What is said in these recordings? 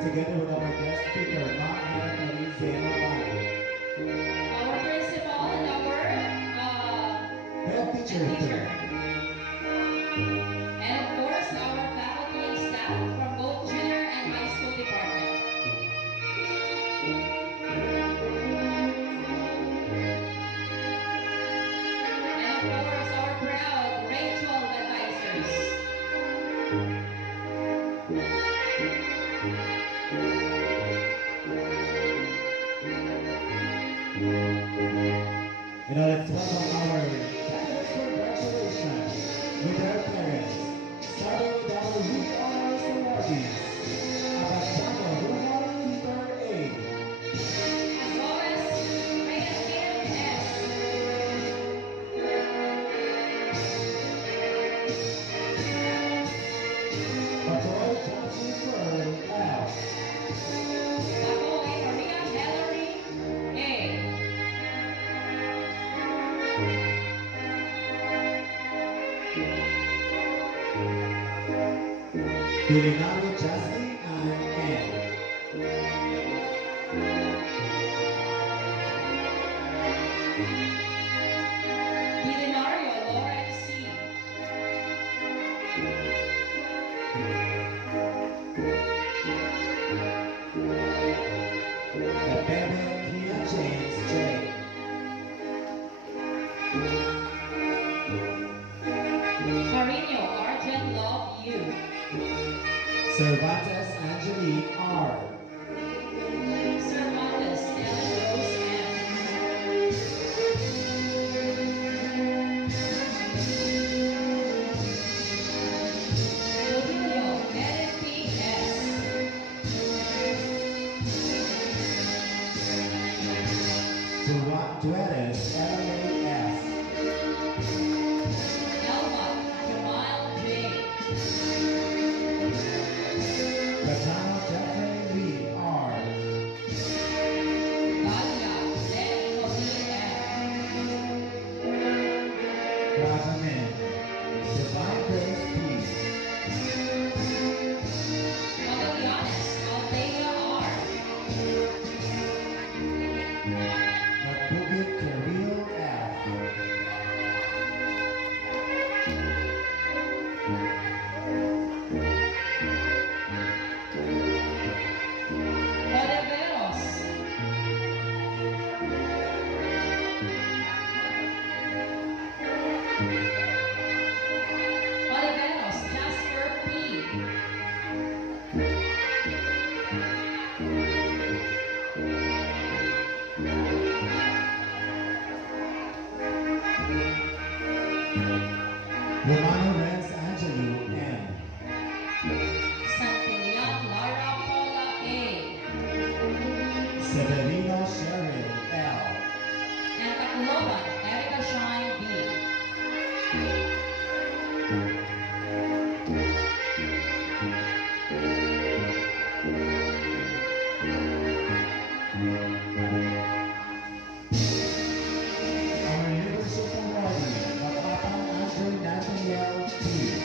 together with our guest speaker, Ma'am Marie Zeno Lai. Our principal and our Head teacher. and of course our faculty and staff from both junior and high school department. And of course our proud Rachel advisors. You know, let's welcome our candidates for graduation with their parents. Starting with our VRs awardees. Abasano Ruhari Leader A. As well as Reyes S. Patoy Johnson Fern L. Bacoy Maria Hillary A. Pilinaro Jasmine and N. Bilinario Lauren C. The Bebe Kia James J. Carino Argent Love You. Cervantes Angelique R. Cervantes Ellen Rose M. Rodillo Ellen P. S. Duedes LAS. Elma Jamal J. Batano Jeffrey Lee R. Galia Lenny Colleen M. Rajaman. Divine Grace Peace. Magallanes Althea R. Magbukit Caril F. Oliveros Oliveros Jasper P. Romano Renz Angelo M. Santillán Lara Paula A. Severino Cheryl L. And Tacloban Erica Shine B. Our leadership awardee, Mapapang Andrew Nathaniel P.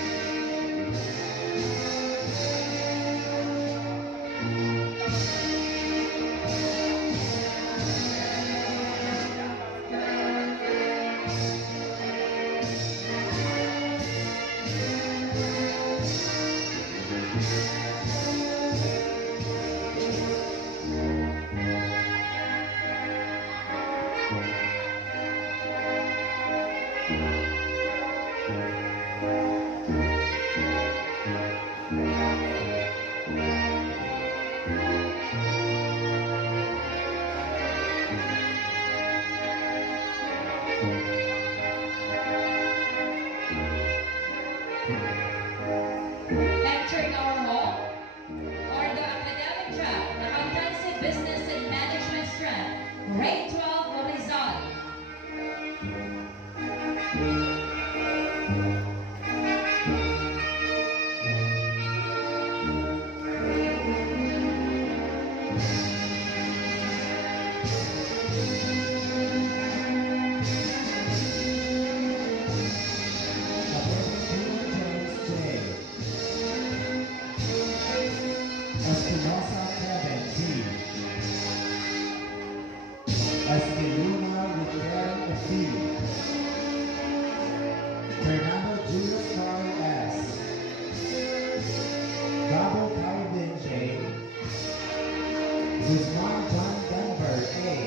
Guzman John Denver A.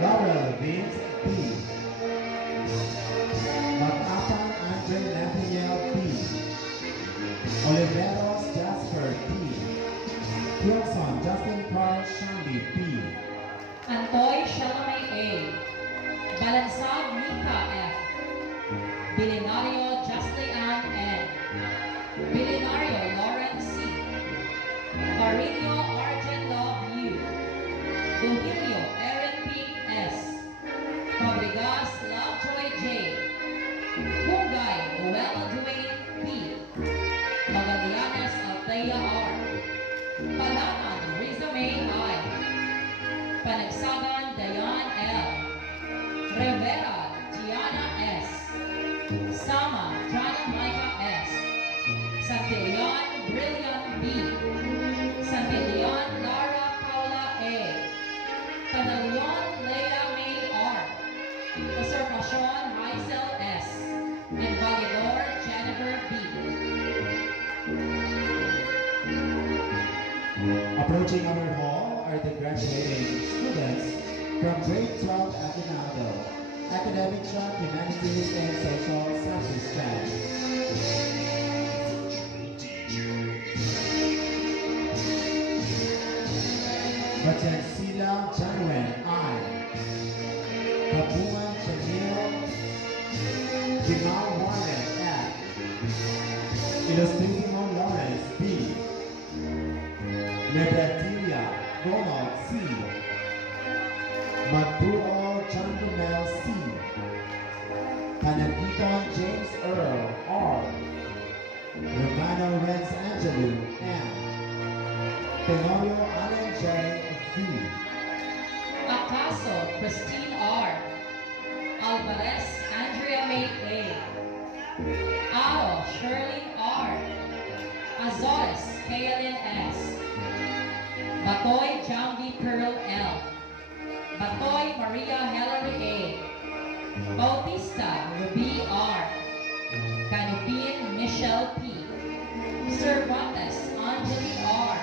Laurel Vince B. Matapang Andre Nathaniel B. Oliveros Jasper D. Wilson Justin Carl Shambi B. Antoy Shalomay A. Balansag Mika F. Bilinario Justlian N. Bilinario Lauren C. Carino Arjen Love U. Duhilio Aaron P. S. Fabregas Lovejoy J. Hungay Noela Dwayne P. Magallanes Althea R. Palaman Riza May I. Panagsagan Dayan L. Rivera Gianna S. Sama Jana Micah S. Santillan Brilliant B. Santillan Lara Paula A. Panalion Leila May R. Conservacion Hazel S. And Validor Jennifer B. Approaching our hall are the graduating students from grade 12 Aguinaldo, Academic Track, Humanities, and Social Sciences Track. Bajansila Janwen I. Kabuan Jamil Jamal Warren F. Ilustrisimo Lawrence B. Nebratilia Donald C. Magbuo John Romel C. Panagiton James Earl R. Romano Renz Angelo M. Tenorio Allen J. V. Acaso Christine R. Alvarez Andrea May A. Aro Shirley R. Azores Kaylin S. Batoy Jambi Pearl L. Batoy Maria Hillary A. Bautista Ruby R. Canupin Michelle P. Cervantes Anjali R.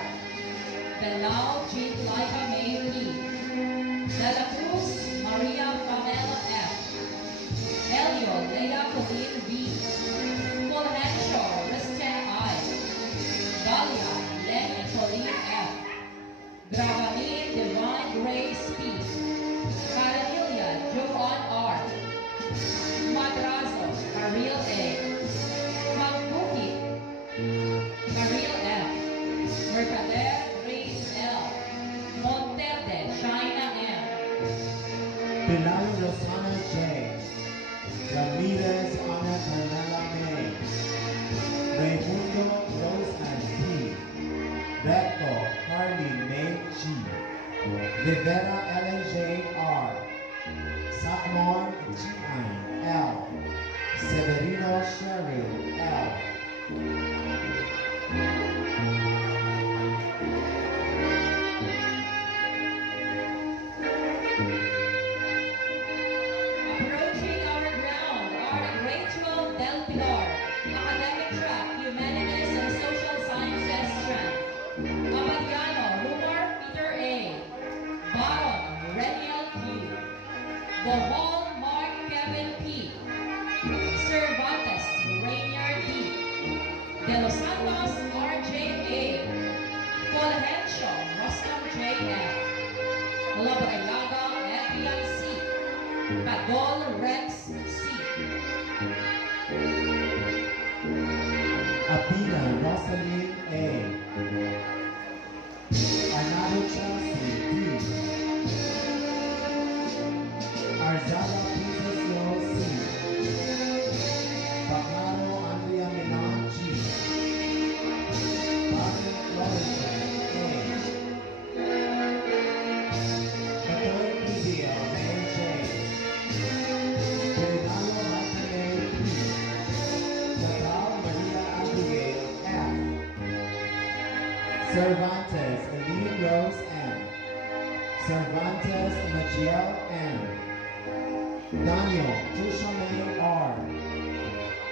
Belao Jean Laika May Lee. De la Cruz Maria Pamela F. Elio Leila Colleen B. Fulgencio Christian I. Galia Lenny Colleen F. Gravani Divine Grace P. Carahilia Joan R. Madrazo Ariel A. Magbuki Ariel F. Mercader Grace L. Monterde China M. Pilar Rosana J. Ramirez Ana Carmela May. Raimundo Rose and P. Recto Carly May G. Rivera Ellen J. R. Sakmon G.I. L. Severino Cheryl L. Approaching our ground are the grade 12 Del Pilar, Academic Track, Humanities and Social Sciences Track. Abadiano, Rumar Peter A. Baron, Reniel Q. Bohol, Mark Kevin P. Cervantes, Rainier D. De Los Santos, RJ A. Fulgencio, Rustam J. F. Labrayaga, Epian C. Pagol, Rex C. Apina Rosaline A. Arnado Chelsea D. Arzada Princess Rose C. Bacaro Andrea Milan G. Barton Florence A. Batoy Pizia May J. Bernardo Martinez P. Natal Maria Abigail F. Cervantes Eileen Rose M. Cervantes Maciel M. Daniel Tushame R.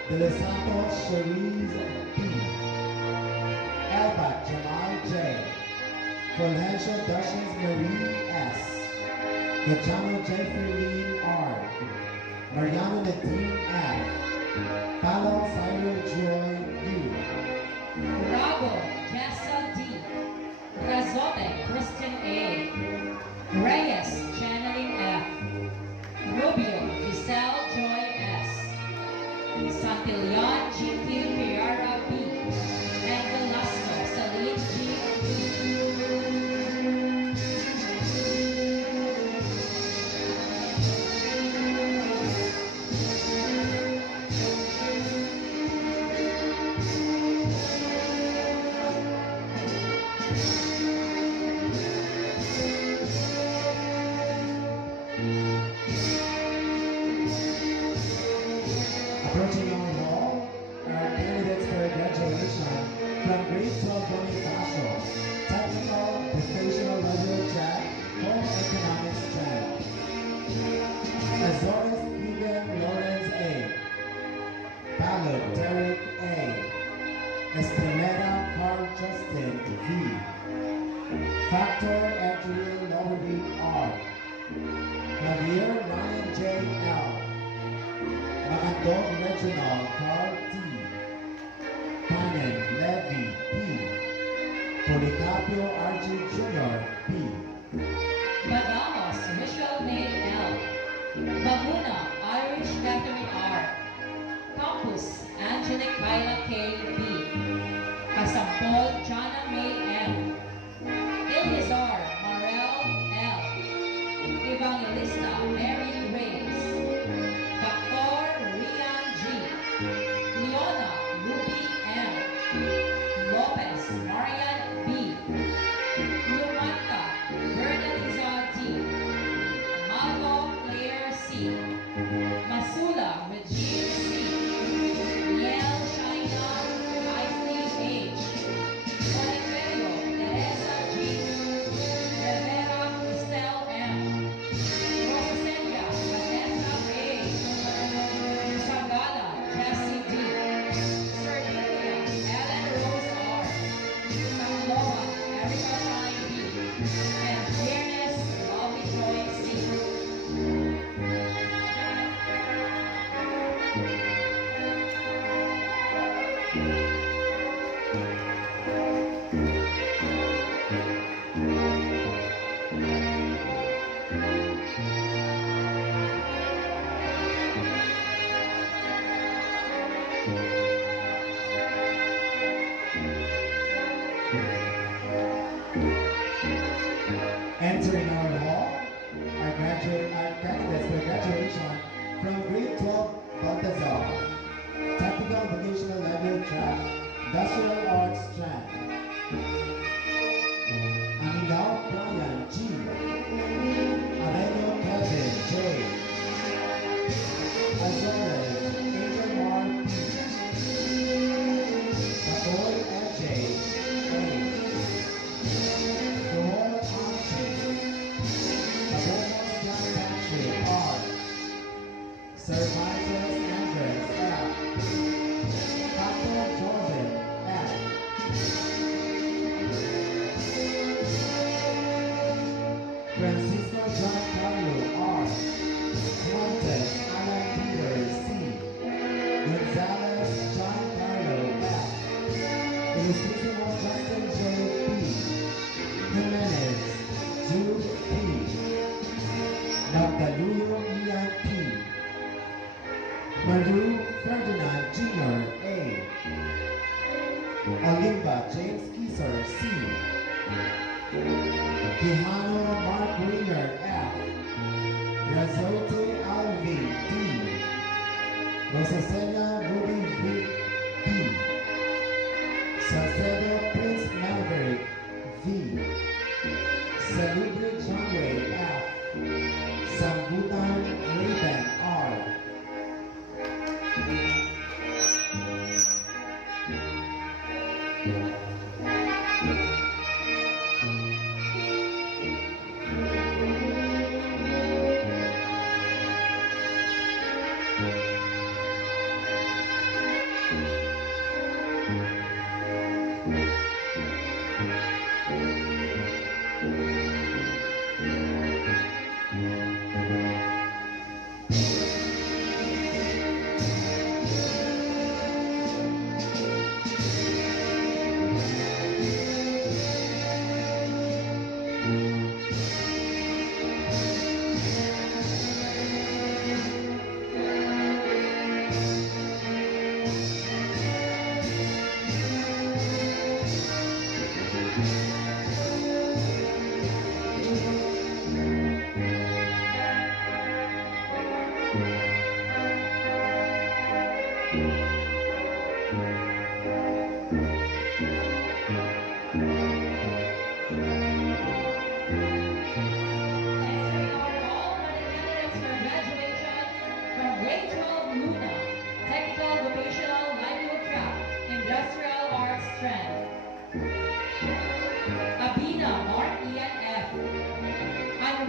De Los Santos Cherise B. Elba Jamal J. Fulgencio Duchess Marie S. Gajano Jeffrey Lee R. Mariano Nadine F. Palo Cyril Joy U. Rago Jessa D. Razote Kristen A. Reyes Channeling F. Rubio Giselle Joy S. Santillan GQ Piara B. And Velasco Celine G. Approaching our hall are candidates for graduation from grade 12 Bonifacio, technical, vocational level track, home economics track. Azores Egan Lawrence A. Ballot Derek A. Estremera Carl Justin V. Factor Adriel Lowerby R. Javier Ryan J. L. Macandog Reginald Carl T. Panen Levy P. Policapio R.G. Jr. P. Madamos Michelle May L. Maguna Irish Catherine R. Campus Angelic Kyla K. B. Kasampol Jana May M. Ilizar Marel L. Evangelista Mary Reyes. Dr. Rian G. Leona Ruby M. Lopez Marian B. Lumanta Bernaliza D. Malvo Claire C. Masula Regine C. Yale China Lively H. Oliverio Teresa G. Rivera Estelle M. Rosacelia Vanessa A. Sagala Jessie D. Sardinia Ellen Rose R. Pangloa Erica Shine B. And Fairness Bobby Joy C. Entering our hall are candidates for graduation from grade 12 Baltazar, technical vocational level track, industrial arts track. Anilao Brian G. Areno Kevin J. Azores Angel Mark P. Patoy FJ A. Joel Archie. Abomos John Patrick R. Cervantes Andres F. Pato Jordan F. Francisco John Carlo R. Montes Alan Peter C. Gonzalez John Carlo F. Ilustrísimo Justin J. P. Jimenez Jude P. Nagdaluyo Ian P. Maru Ferdinand Jr. A. Olimba James Kieser C. Quijano Mark Winger F. Razote Alvi D. Rosacella Ruby V. B. Salcedo Prince Maverick V. Salubre Genre F. Sambutan Raven R.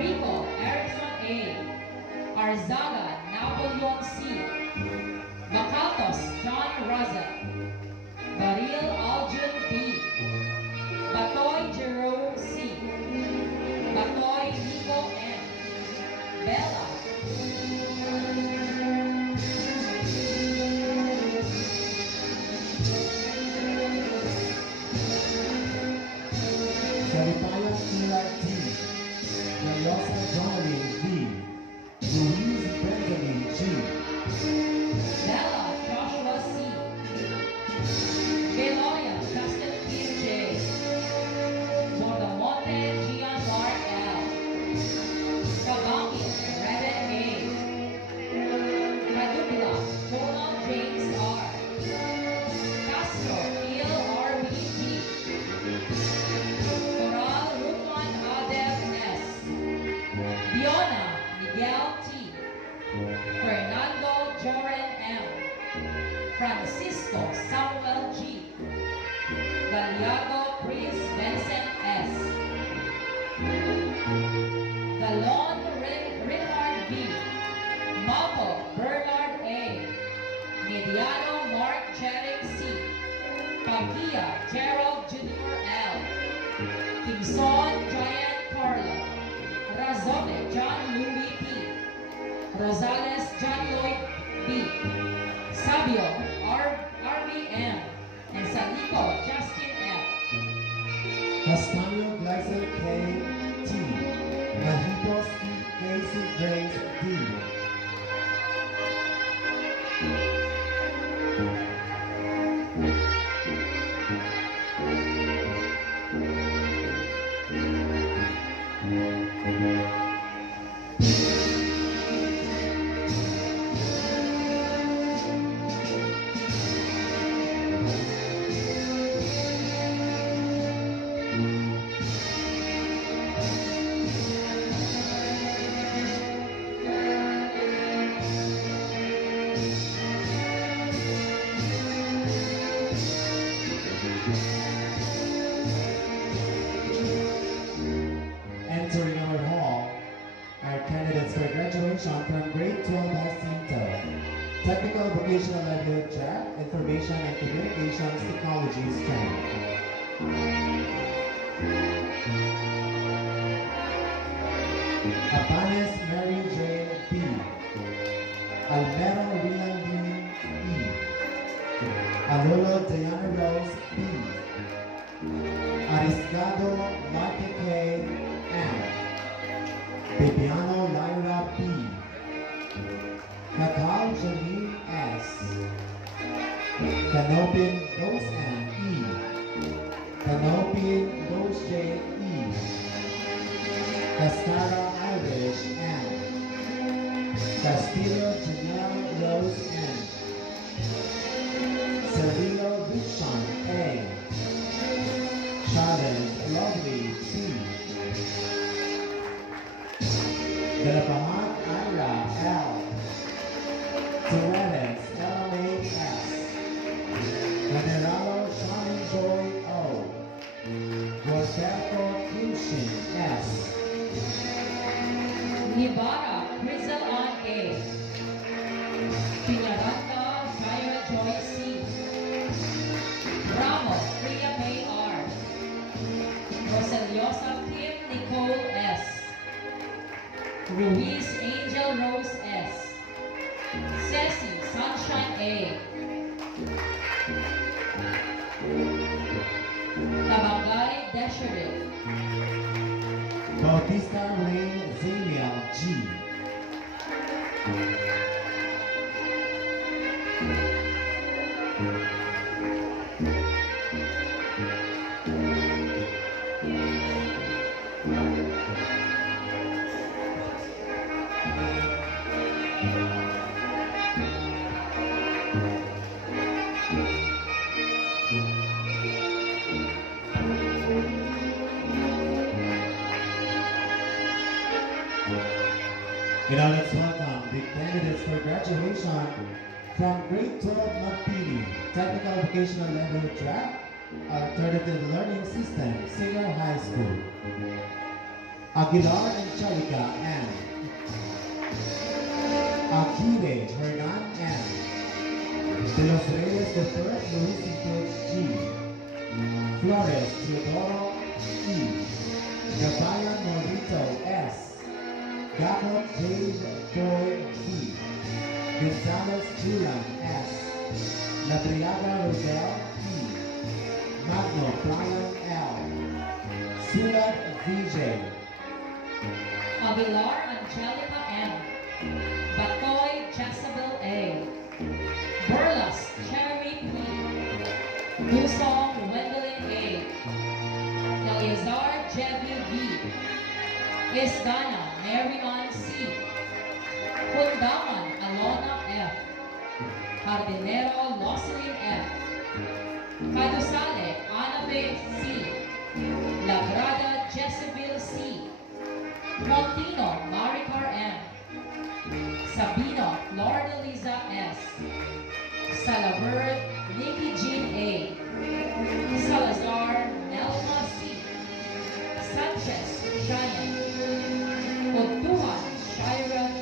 Rico Erickson A. Arzaga Napoleon C. Bacatos John Rosette. Baril Aljun B. Batoy Jerome C. Batoy Nico M. Bella. Kalipayang Ila T. Mayosa Johnny B. Luis Benjamin G. Bella Joshua C. Beloya Justin Kim J. Bordamonte Gian Mark L. Cabangil Reben A. Cadubila Donald James R. Castro Kiel RBG. Coral Rupan Adem S. Diona Miguel T. Fernando Joren M. Francisco Samuel G. Galiago Chris Vincent S. Galon Richard B. Mapo Bernard A. Mediano Mark Jerick C. Pavia Gerald Jr. L. Kimson Giant Carlo. Razone John Louis P. Rosales John Lloyd B. Sabio RVM. And Salico Justin F. Castaño Glycel K. T. Mahitos Casey Grace D. Entering our hall, our candidates for graduation from grade 12 Jacinto, Technical Vocational Level Track, Information and Communications Technology Strength. Apanes Mary J. B. Almero Rian D. E. Alolo Diana Rose B. Ariscado Mike K. M. Bibiano Lyra B. Kakal Janine S. Canopin Rose M. E. Canopin Rose J. E. Cascara Irish M. Castillo Janelle Rose M. Servillo Richon A. Challenge Lovely C. De la Pamad Ira L. Tueles LMA-S. Generalo Shining Joy O. Roberto Kinshin S. Nibara Rizal on A. Pinaranta Kyra Joy C. Ramos Priya May R. Roseliosa Kim Nicole S. Ruiz Angel Rose S. Ceci Sunshine A. Tabangay Desiree. Bautista Lane Zeniel G. And now let's welcome the candidates for graduation from grade 12 Mapili, Technical Vocational Level Track, Alternative Learning System, Senior High School. Aguilar Angelica M. Aguirre Hernan M. De los Reyes III Luisito G. Flores Teodoro E. Gabayan Morito S. Gapon Dave Boy V. Gonzales Julian S. Labriaga Rodel E. Magno Brian L. Sulat VJ. Aguilar Angelica M. Batoy Jezebel A. Burlas Cherry P. Busong Wendolyn A. Eleazar Jevi V. Isdana Marion C. Kundaman Alona F. Jardinero Loselin F. Cadusale Anabe C. Lagrada Jezebel C. Montino Maricar M. Sabino Lorna Liza S. Salabert Nikki Jean A. Salazar Nelma C. Sanchez Cheyenne. Otuhan Shira B.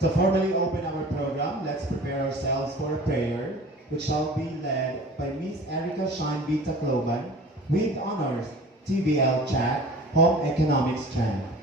To formally open our program, let's prepare ourselves for a prayer, which shall be led by Miss Erica Shine Bita Clovan with honors TVL Chat Home Economics Trend.